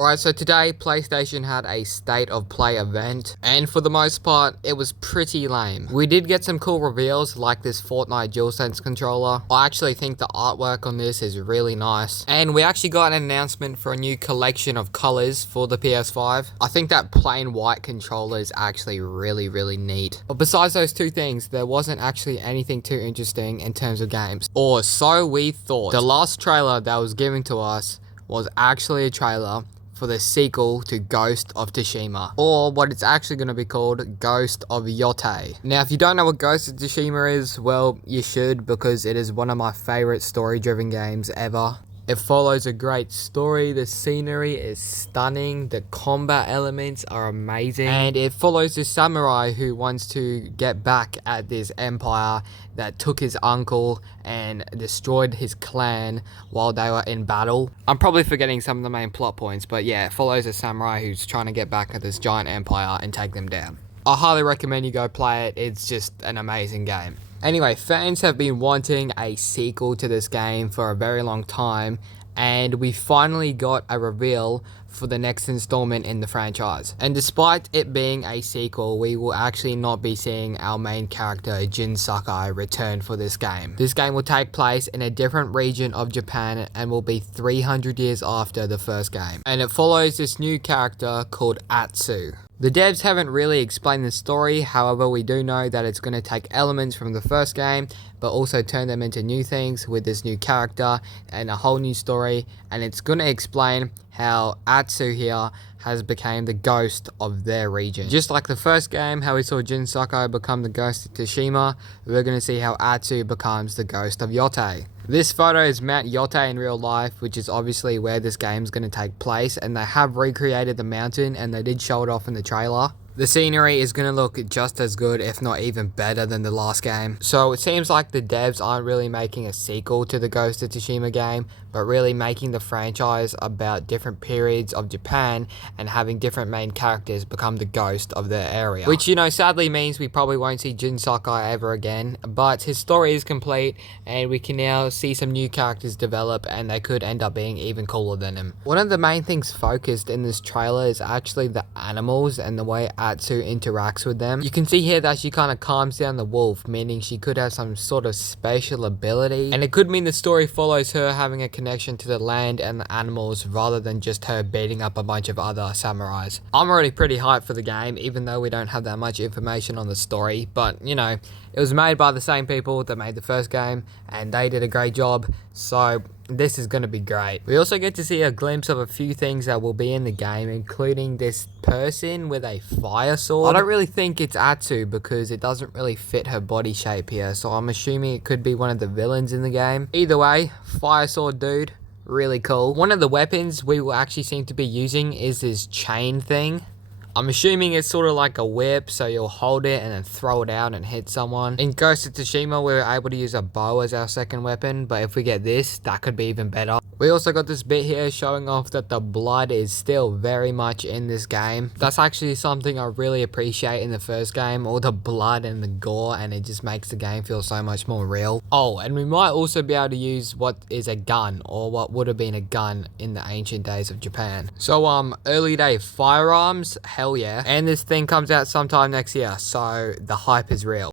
Alright, so today PlayStation had a State of Play event, and for the most part, it was pretty lame. We did get some cool reveals, like this Fortnite DualSense controller. I actually think the artwork on this is really nice. And we actually got an announcement for a new collection of colors for the PS5. I think that plain white controller is actually really neat. But besides those two things, there wasn't actually anything too interesting in terms of games. Or so we thought. The last trailer that was given to us was actually a trailer for the sequel to Ghost of Tsushima, or what it's actually going to be called, Ghost of Yotei. Now, if you don't know what Ghost of Tsushima is, well, you should, because it is one of my favorite story-driven games ever. It follows a great story, the scenery is stunning, the combat elements are amazing, and it follows this samurai who wants to get back at this empire that took his uncle and destroyed his clan while they were in battle. I'm probably forgetting some of the main plot points, but yeah, it follows a samurai who's trying to get back at this giant empire and take them down. I highly recommend you go play it, it's just an amazing game. Anyway, fans have been wanting a sequel to this game for a very long time, and we finally got a reveal for the next installment in the franchise. And despite it being a sequel, we will actually not be seeing our main character Jin Sakai return for this game. This game will take place in a different region of Japan and will be 300 years after the first game. And it follows this new character called Atsu. The devs haven't really explained the story, however we do know that it's going to take elements from the first game, but also turn them into new things with this new character and a whole new story, and it's going to explain how Atsu here has become the ghost of their region. Just like the first game, how we saw Jin Sakai become the ghost of Tsushima, we're going to see how Atsu becomes the ghost of Yotei. This photo is Mount Yotei in real life, which is obviously where this game is going to take place, and they have recreated the mountain and they did show it off in the trailer. The scenery is going to look just as good, if not even better than the last game. So it seems like the devs aren't really making a sequel to the Ghost of Tsushima game, but really making the franchise about different periods of Japan and having different main characters become the ghost of their area. Which, you know, sadly means we probably won't see Jin Sakai ever again, but his story is complete and we can now see some new characters develop and they could end up being even cooler than him. One of the main things focused in this trailer is actually the animals and the way Atsu interacts with them. You can see here that she kind of calms down the wolf, meaning she could have some sort of special ability, and it could mean the story follows her having a connection to the land and the animals rather than just her beating up a bunch of other samurais. I'm already pretty hyped for the game, even though we don't have that much information on the story, but you know, it was made by the same people that made the first game and they did a great job, so this is going to be great. We also get to see a glimpse of a few things that will be in the game, including this person with a fire sword. I don't really think it's Atsu because it doesn't really fit her body shape here, so I'm assuming it could be one of the villains in the game. Either way, fire sword dude, really cool. One of the weapons we will actually seem to be using is this chain thing. I'm assuming it's sort of like a whip, so you'll hold it and then throw it out and hit someone. In Ghost of Tsushima, we were able to use a bow as our second weapon, but if we get this, that could be even better. We also got this bit here showing off that the blood is still very much in this game. That's actually something I really appreciate in the first game, all the blood and the gore, and it just makes the game feel so much more real. Oh, and we might also be able to use what is a gun, or what would have been a gun in the ancient days of Japan. So, early day firearms, hell yeah. And this thing comes out sometime next year, so the hype is real.